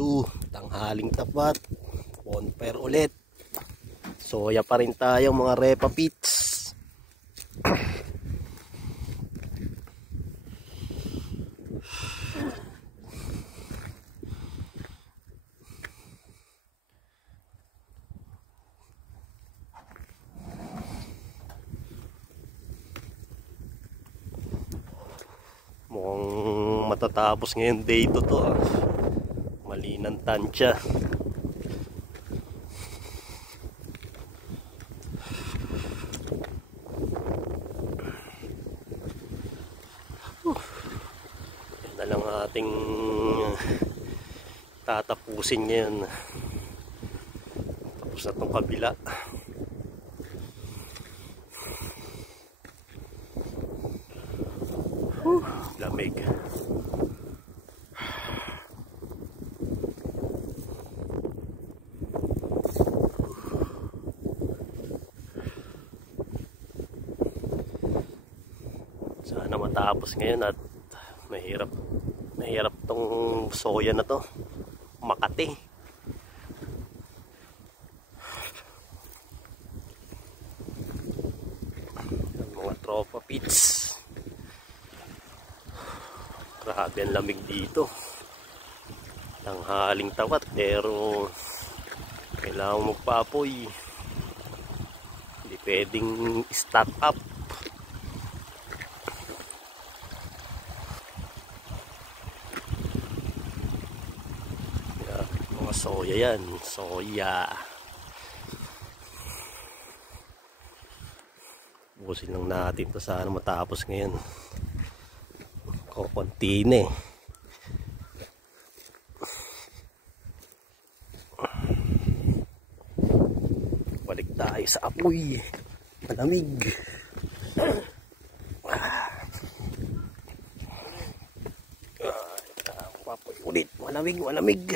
2, tanghaling tapat, bonfire ulit. Soya pa rin tayo mga repa pits. Mukhang matatapos ngayon day to Malinang tansya. Yan na lang ating tatapusin ngayon. Tapos na itong kabila. Lamig. Sana matapos ngayon at mahirap tong soya na to Makati. Mga tropa pits. Grabe ang lamig dito. Tanghaling tawat pero kailangan magpapoy. Hindi pwedeng stock up. Mga soya yan. Soya. Busin lang natin to sana matapos ngayon. Konti na eh. Balik tayo sa apoy. Malamig. Papoy ulit. Malamig.